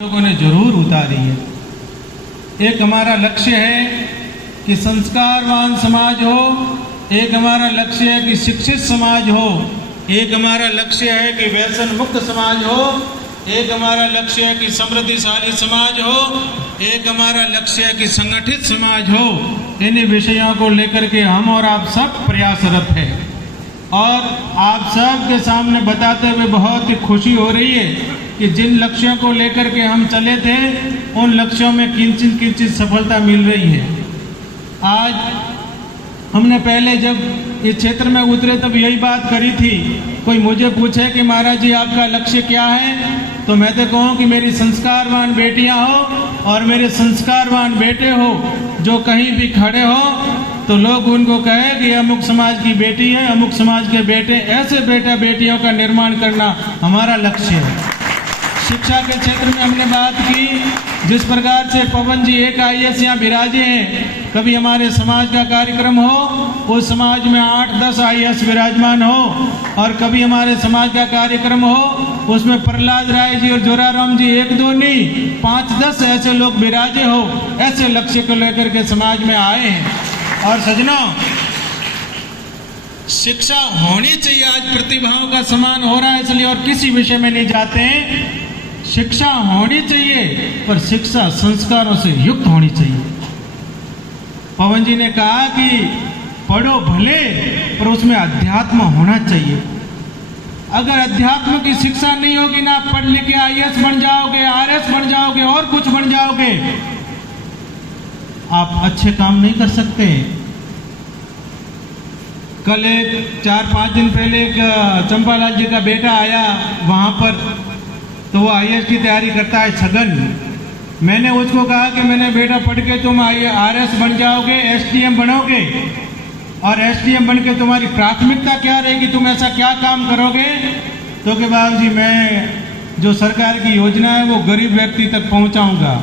लोगों ने जरूर उतारी है। एक हमारा लक्ष्य है कि संस्कारवान समाज हो, एक हमारा लक्ष्य है कि शिक्षित समाज हो, एक हमारा लक्ष्य है कि व्यसन मुक्त समाज हो, एक हमारा लक्ष्य है कि समृद्धिशाली समाज हो, एक हमारा लक्ष्य है कि संगठित समाज हो। इन्हीं विषयों को लेकर के हम और आप सब प्रयासरत हैं और आप सब के सामने बताते हुए बहुत ही खुशी हो रही है कि जिन लक्ष्यों को लेकर के हम चले थे उन लक्ष्यों में किंचित सफलता मिल रही है। आज हमने पहले जब इस क्षेत्र में उतरे तब यही बात करी थी। कोई मुझे पूछे कि महाराज जी आपका लक्ष्य क्या है, तो मैं तो कहूँ कि मेरी संस्कारवान बेटियां हो और मेरे संस्कारवान बेटे हो, जो कहीं भी खड़े हो तो लोग उनको कहे कि अमुक समाज की बेटी है, अमुक समाज के बेटे। ऐसे बेटा बेटियों का निर्माण करना हमारा लक्ष्य है। शिक्षा के क्षेत्र में हमने बात की, जिस प्रकार से पवन जी एक IAS यहाँ विराजे हैं, कभी हमारे समाज का कार्यक्रम हो उस समाज में 8-10 IAS विराजमान हो, और कभी हमारे समाज का कार्यक्रम हो उसमें प्रहलाद राय जी और जोराराम जी 1-2 नहीं 5-10 ऐसे लोग विराजे हो। ऐसे लक्ष्य को लेकर के समाज में आए हैं। और सज्जनों, शिक्षा होनी चाहिए। आज प्रतिभाओं का सम्मान हो रहा है इसलिए और किसी विषय में नहीं जाते हैं। शिक्षा होनी चाहिए पर शिक्षा संस्कारों से युक्त होनी चाहिए। पवन जी ने कहा कि पढ़ो भले पर उसमें अध्यात्म होना चाहिए। अगर अध्यात्म की शिक्षा नहीं होगी ना, पढ़ लिख के IAS बन जाओगे, RS बन जाओगे और कुछ बन जाओगे, आप अच्छे काम नहीं कर सकते। कल 4-5 दिन पहले एक चंपालाल जी का बेटा आया वहां पर, तो वो IAS की तैयारी करता है, छगन। मैंने उसको कहा कि मैंने बेटा पढ़ के तुम RS बन जाओगे, SDM बनोगे, और SDM बन के तुम्हारी प्राथमिकता क्या रहेगी, तुम ऐसा क्या काम करोगे? तो कि बाबू जी मैं जो सरकार की योजना है वो गरीब व्यक्ति तक पहुंचाऊंगा।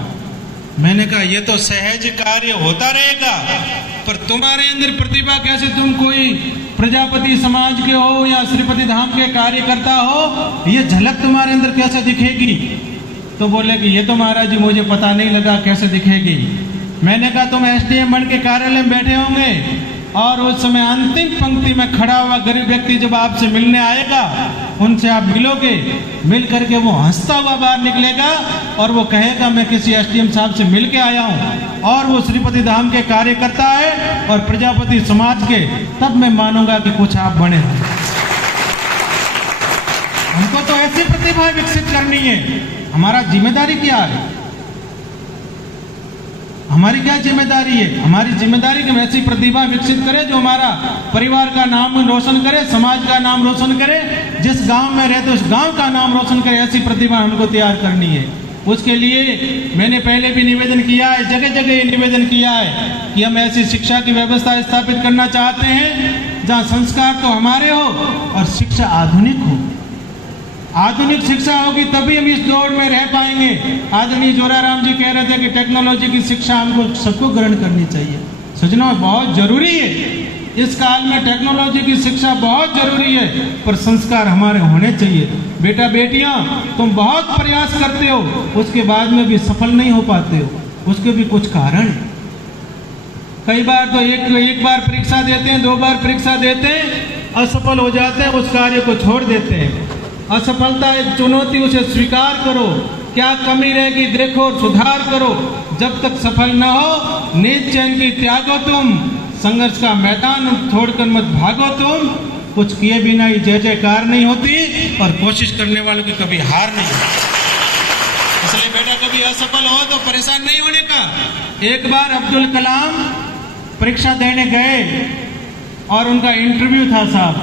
मैंने कहा ये तो सहज कार्य होता रहेगा, पर तुम्हारे अंदर प्रतिभा कैसे, तुम कोई प्रजापति समाज के हो या श्रीपति धाम के कार्यकर्ता हो, ये झलक तुम्हारे अंदर कैसे दिखेगी? तो बोले कि ये तो महाराज जी मुझे पता नहीं लगा कैसे दिखेगी। मैंने कहा तुम SDM बन के कार्यालय में बैठे होंगे और उस समय अंतिम पंक्ति में खड़ा हुआ गरीब व्यक्ति जब आपसे मिलने आएगा, उनसे आप मिलोगे, मिल करके वो हंसता हुआ बाहर निकलेगा और वो कहेगा मैं किसी SDM साहब से मिल के आया हूँ और वो श्रीपति धाम के कार्यकर्ता है और प्रजापति समाज के, तब मैं मानूंगा कि कुछ आप बने हो। हमको तो ऐसी प्रतिभा विकसित करनी है। हमारा जिम्मेदारी क्या है? हमारी क्या जिम्मेदारी है? हमारी जिम्मेदारी कि हम ऐसी प्रतिभा विकसित करें जो हमारा परिवार का नाम रोशन करे, समाज का नाम रोशन करे, जिस गांव में रहते उस गांव का नाम रोशन करे। ऐसी प्रतिभा हमको तैयार करनी है। उसके लिए मैंने पहले भी निवेदन किया है, जगह जगह ये निवेदन किया है कि हम ऐसी शिक्षा की व्यवस्था स्थापित करना चाहते हैं जहाँ संस्कार तो हमारे हो और शिक्षा आधुनिक हो। आधुनिक शिक्षा होगी तभी हम इस दौर में रह पाएंगे। आदरणीय जोराराम जी कह रहे थे कि टेक्नोलॉजी की शिक्षा हमको सबको ग्रहण करनी चाहिए। सज्जनों, बहुत जरूरी है। इस काल में टेक्नोलॉजी की शिक्षा बहुत जरूरी है, पर संस्कार हमारे होने चाहिए। बेटा बेटियां, तुम बहुत प्रयास करते हो, उसके बाद में भी सफल नहीं हो पाते हो, उसके भी कुछ कारण है। कई बार तो एक बार परीक्षा देते हैं, 2 बार परीक्षा देते हैं, असफल हो जाते हैं, उस कार्य को छोड़ देते हैं। असफलता एक चुनौती, उसे स्वीकार करो, क्या कमी रहेगी देखो और सुधार करो। जब तक सफल न हो नींद चैन की त्यागो तुम, संघर्ष का मैदान छोड़कर मत भागो तुम। कुछ किए बिना ही जय जयकार नहीं होती और कोशिश करने वालों की कभी हार नहीं होती। इसलिए बेटा कभी असफल हो तो परेशान नहीं होने का। एक बार अब्दुल कलाम परीक्षा देने गए और उनका इंटरव्यू था साहब,